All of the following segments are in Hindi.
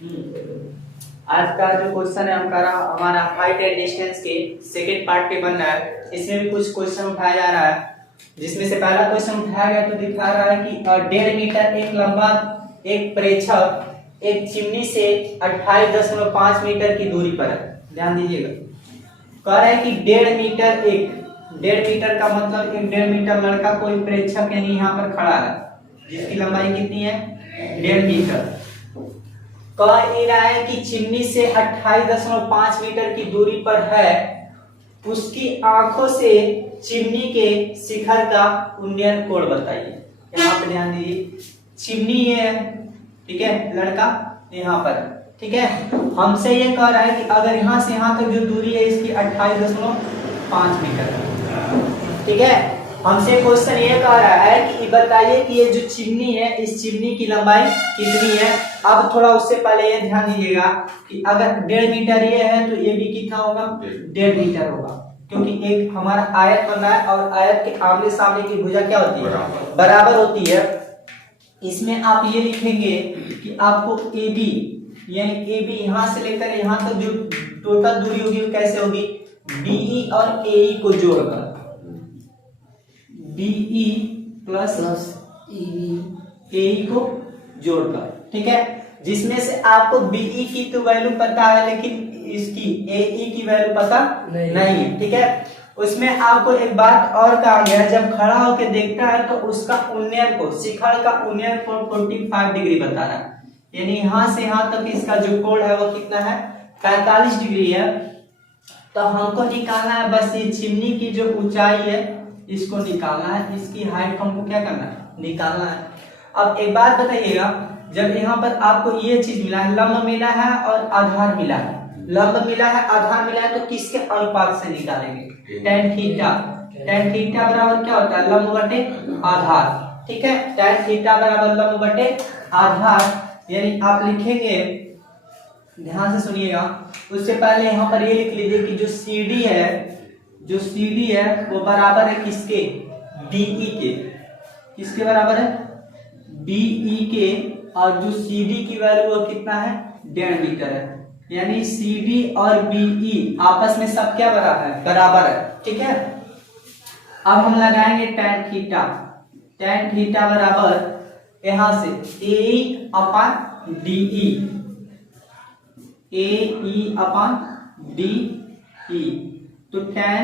आज का जो क्वेश्चन है हमारा हाइट एंड डिस्टेंस के सेकंड पार्ट पे बन रहा है। इसमें भी कुछ क्वेश्चन उठाया जा रहा है, जिसमें से पहला क्वेश्चन उठाया गया तो दिखा रहा है कि 1.5 मीटर एक लंबा एक प्रेक्षक एक चिमनी से 28.5 मीटर की दूरी पर है। ध्यान दीजिएगा, कह रहा है कि 1.5 मीटर का मतलब 1.5 मीटर लड़का कोई प्रेक्षक यानी यहाँ पर खड़ा है, जिसकी लंबाई कितनी है 1.5 मीटर। कह ये रहा है कि चिमनी से 28.5 मीटर की दूरी पर है, उसकी आंखों से चिमनी के शिखर का उन्नयन कोण बताइए। यहाँ पर ध्यान दीजिए, चिमनी ये है, ठीक है, लड़का यहाँ पर, ठीक है। हमसे ये कह रहा है कि अगर यहाँ से यहाँ तक जो दूरी है इसकी 28.5 मीटर है, ठीक है। हमसे क्वेश्चन ये कह रहा है कि बताइए कि ये जो चिमनी है इस चिमनी की लंबाई कितनी है। अब थोड़ा उससे पहले ये ध्यान दीजिएगा कि अगर 1.5 मीटर ये है तो ये भी कितना होगा 1.5 मीटर होगा, क्योंकि एक हमारा आयत बन रहा है और आयत के आमने सामने की भुजा क्या होती है बराबर होती है। इसमें आप ये लिखेंगे कि आपको AB यानी AB यहाँ से लेकर यहाँ तक जो टोटल दूरी होगी वो कैसे होगी, BE और AE को जोड़कर, BE प्लस AE को जोड़कर, ठीक है। जिसमें से आपको BE की तो वैल्यू पता है लेकिन इसकी AE की वैल्यू पता नहीं है, ठीक है। उसमें आपको एक बात और कहा गया, जब खड़ा होकर देखता है तो उसका उन्नयन कोण, शिखर का उन्नयन कोण 45 डिग्री बता रहा है, यानी यहाँ से यहाँ तक इसका जो कोण है वो कितना है 45 डिग्री है। तो हमको निकालना है बस ये चिमनी की जो ऊंचाई है इसको निकालना है, इसकी हाइट हमको क्या करना है निकालना है। अब एक बात बताइएगा, जब यहाँ पर आपको ये चीज मिला है, लंब मिला है और आधार मिला है, लंब मिला है आधार मिला है, तो किसके अनुपात से निकालेंगे, tan थीटा बराबर क्या होता है लंब बटे आधार, ठीक है। tan थीटा बराबर लंब बटे आधार, यानी आप लिखेंगे, ध्यान से सुनिएगा, उससे पहले यहाँ पर ये लिख लीजिए कि जो CD है वो बराबर है किसके BE के, किसके बराबर है BE के, और जो CD की वैल्यू वो कितना है 1.5 मीटर है, यानी CD और BE आपस में सब क्या बराबर है, ठीक है। अब हम लगाएंगे tan थीटा बराबर यहाँ से AE अपॉन DE, तो tan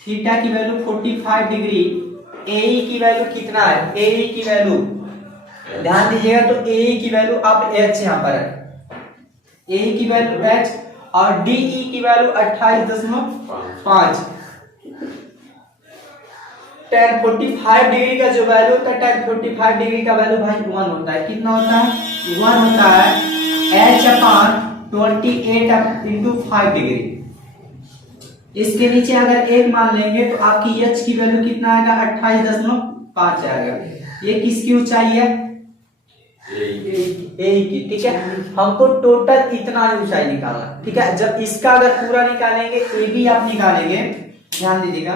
थीटा की वैल्यू 45 डिग्री, AE की वैल्यू कितना है, AE की वैल्यू ध्यान दीजिएगा, तो AE की वैल्यू अब H यहाँ पर है, AE की वैल्यू H और DE की वैल्यू 28.5। tan 45 डिग्री का जो वैल्यू होता है, tan 45 डिग्री का वैल्यू भाई 1 होता है, कितना होता है 1 होता है, H अपॉन 28 इंटू 5 डिग्री। इसके नीचे अगर 1 मान लेंगे तो आपकी H की वैल्यू कितना आएगा 28.5 आएगा। ये किसकी ऊंचाई है AE की, ठीक है। हमको टोटल इतना ऊंचाई निकालना, ठीक है। जब इसका अगर पूरा निकालेंगे AB आप निकालेंगे, ध्यान दीजिएगा,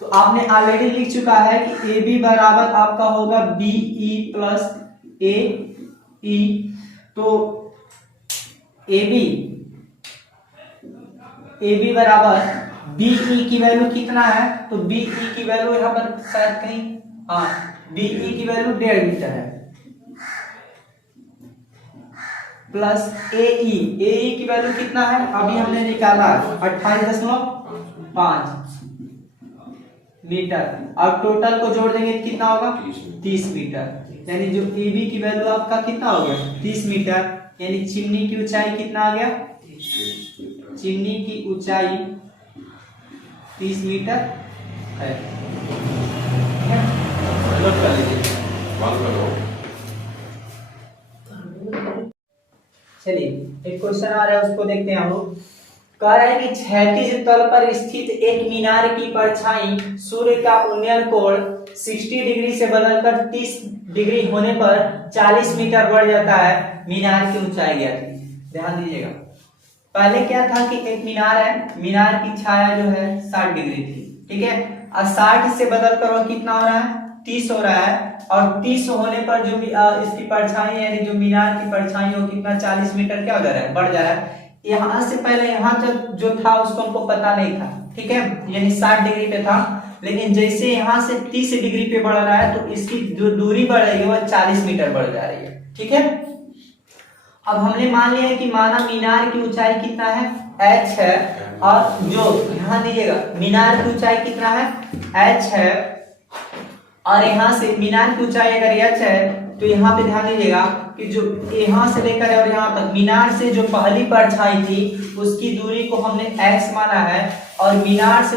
तो आपने ऑलरेडी लिख चुका है कि AB बराबर आपका होगा BE प्लस AE, तो AB बराबर BE की वैल्यू कितना है, तो BE की वैल्यू यहाँ पर शायद कहीं, हाँ BE की वैल्यू 1.5 मीटर है, प्लस AE की वैल्यू कितना है अभी हमने निकाला 28.5 मीटर, और टोटल को जोड़ देंगे कितना होगा 30 मीटर, यानी जो AB की वैल्यू आपका कितना हो गया 30 मीटर, यानी चिमनी की ऊंचाई कितना आ गया, चिमनी की ऊंचाई 30 मीटर है, नोट कर लीजिए। चलिए एक क्वेश्चन आ रहा है उसको देखते हैं हम लोग। कह रहा है कि क्षैतिज तल पर स्थित एक मीनार की परछाई सूर्य का उन्नयन कोण 60 डिग्री से बदलकर 30 डिग्री होने पर 40 मीटर बढ़ जाता है, मीनार की ऊंचाई क्या थी। ध्यान दीजिएगा, पहले क्या था कि एक मीनार है, मीनार की छाया जो है 60 डिग्री थी, ठीक है, और 60 से बदलकर वो कितना हो रहा है 30 हो रहा है, और 30 होने पर जो इसकी परछाई यानी जो मीनार की परछाई हो कितना 40 मीटर क्या हो जा रहा है, बढ़ जा रहा है। यहाँ से पहले यहाँ तक जो था उसको हमको पता नहीं था, ठीक है, यानी 60 डिग्री पे था, लेकिन जैसे यहाँ से 30 डिग्री पे बढ़ रहा है तो इसकी जो दूरी बढ़ रही है वो 40 मीटर बढ़ जा रही है, ठीक है। अब हमने मान लिया है कि माना मीनार की ऊंचाई कितना है, h है, और जो यहाँ दीजिएगा मीनार की ऊंचाई कितना है, h है, और यहाँ से मीनार की ऊंचाई अगर h है तो यहाँ पे ध्यान दीजिएगा कि जो यहाँ से लेकर और यहाँ तक मीनार से जो पहली परछाई थी उसकी दूरी को हमने x माना है, और मीनार से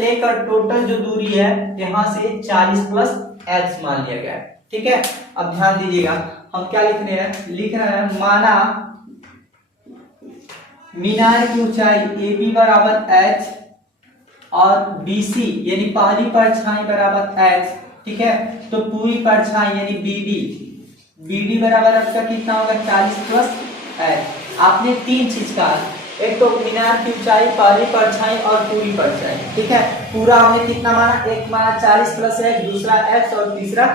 लेकर टोटल जो दूरी है यहाँ से 40 प्लस x मान लिया गया है, ठीक है। अब ध्यान दीजिएगा हम क्या लिख रहे हैं, माना मीनार की ऊंचाई AB बराबर h और BC यानी पहली परछाई बराबर x, ठीक है, तो पूरी परछाई यानी BD बराबर आपका कितना होगा 40 प्लस h। आपने तीन चीज का, एक तो मीनार की ऊंचाई, पहली परछाई और पूरी परछाई, ठीक है, पूरा हमने कितना माना, एक माना 40 प्लस h, दूसरा x और तीसरा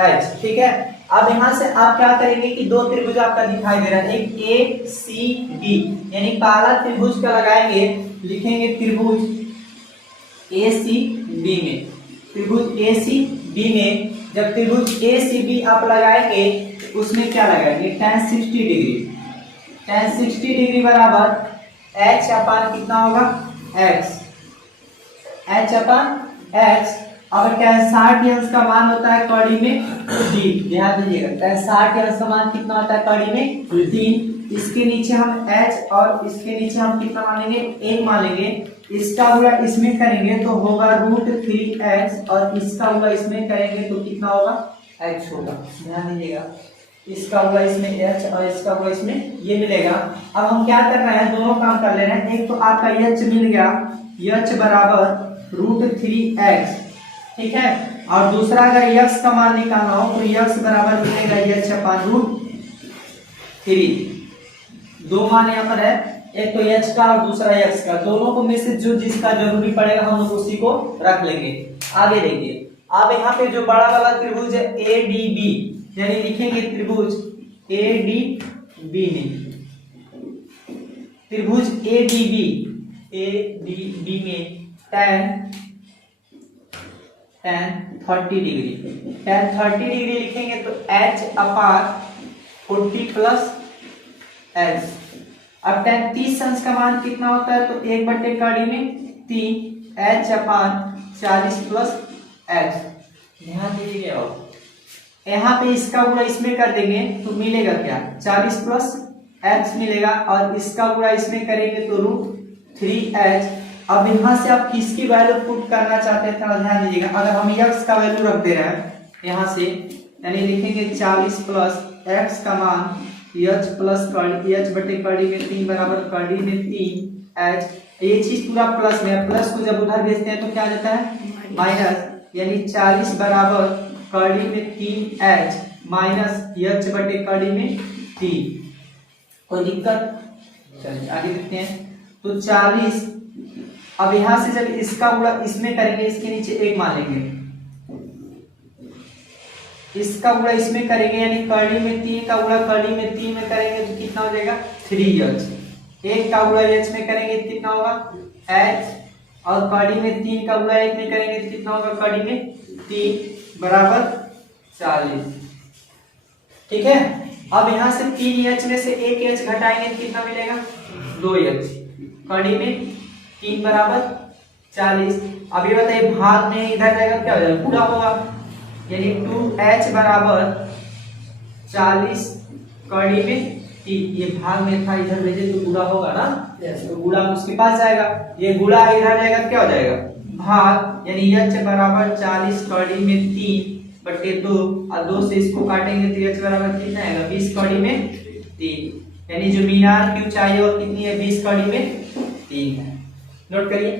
h, ठीक है। अब यहाँ से आप क्या करेंगे कि दो त्रिभुज आपका दिखाई दे रहा है, एक ACB यानी पहला त्रिभुज का लगाएंगे, लिखेंगे त्रिभुज ACB में, त्रिभुज ACB में जब त्रिभुज ACB आप लगाएंगे उसमें क्या लगाएंगे, tan 60 डिग्री बराबर h अपान कितना होगा x, h अपान x। अब क्या है 60 अंश का मान होता है कड़ी में 3, ध्यान दीजिएगा 60 अंश का मान कितना होता है कड़ी में 3। इसके नीचे हम h और इसके नीचे हम कितना मानेंगे 1 मानेंगे, इसका गुणा इसमें करेंगे तो होगा √3x, और इसका गुणा इसमें करेंगे तो कितना होगा h होगा, ध्यान दीजिएगा, इसका गुणा इसमें h और इसका गुणा इसमें ये मिलेगा। अब हम क्या कर रहे हैं, दोनों काम कर ले रहे हैं, एक तो आपका h मिल गया, h बराबर √3x, ठीक है, और दूसरा अगर x का मान निकालना हो तो x बराबर मिलेगा h अपान √3। दो मान यहाँ पर है, एक तो h का और दूसरा x का, दोनों को में से जो जिसका जरूरी पड़ेगा हम लोग उसी को रख लेंगे। आगे देखिए, अब यहाँ पे जो बड़ा वाला त्रिभुज है ADB यानी लिखेंगे त्रिभुज ADB में, त्रिभुज ADB में tan 30 डिग्री लिखेंगे तो h अपान 40 प्लस h। अब tan 30 अंश का मान कितना होता है तो 1/कड़ी में 3 h अपान 40 प्लस h। ध्यान दीजिएगा, यहाँ पे इसका गुणा इसमें कर देंगे तो मिलेगा क्या 40 प्लस h मिलेगा, और इसका गुणा इसमें करेंगे तो √3h। अब यहाँ से आप किसकी वैल्यू पुट करना चाहते हैं थोड़ा ध्यान दीजिएगा, अगर हम x का वैल्यू रख दे रहे हैं यहाँ से, यानी लिखेंगे 40 प्लस x का मान h प्लस h/कड़ी में 3 बराबर कड़ी में 3h, ये चीज पूरा प्लस में, प्लस को जब उधर भेजते हैं तो क्या जाता है माइनस, यानी 40 बराबर कड़ी में 3h माइनस h/कड़ी में 3। कोई दिक्कत, चलिए आगे देखते हैं। तो 40, अब यहां से जब इसका गुणा इसमें करेंगे, इसके नीचे 1 मानेंगे, इसका गुणा इसमें करेंगे यानी कड़ी में 3 का गुणा कड़ी में 3 में करेंगे तो कितना हो जाएगा 3h। 1 का गुणा h में करेंगे तो कितना होगा h, और कड़ी में 3 का गुणा 1 में करेंगे तो कितना होगा कड़ी में 3 बराबर 40, ठीक है। अब यहाँ से 3h में से 1h घटाएंगे तो कितना मिलेगा 2h, कड़ी में 3 बराबर 40। अब ये बताइए भाग में इधर जाएगा क्या हो जाएगा पूरा होगा, यानी 2h बराबर 40 कड़ी में 3, ये भाग में था इधर भेजे तो पूरा होगा ना, तो गुणा उसके पास जाएगा, ये गुणा इधर जाएगा क्या हो जाएगा भाग, यानी h बराबर 40 कड़ी में 3/2, और 2 से इसको काटेंगे तो h बराबर कितना आएगा 20 कड़ी में 3, यानी जो मीनार की ऊंचाई और कितनी है 20 कड़ी में 3 है। नोट करिए।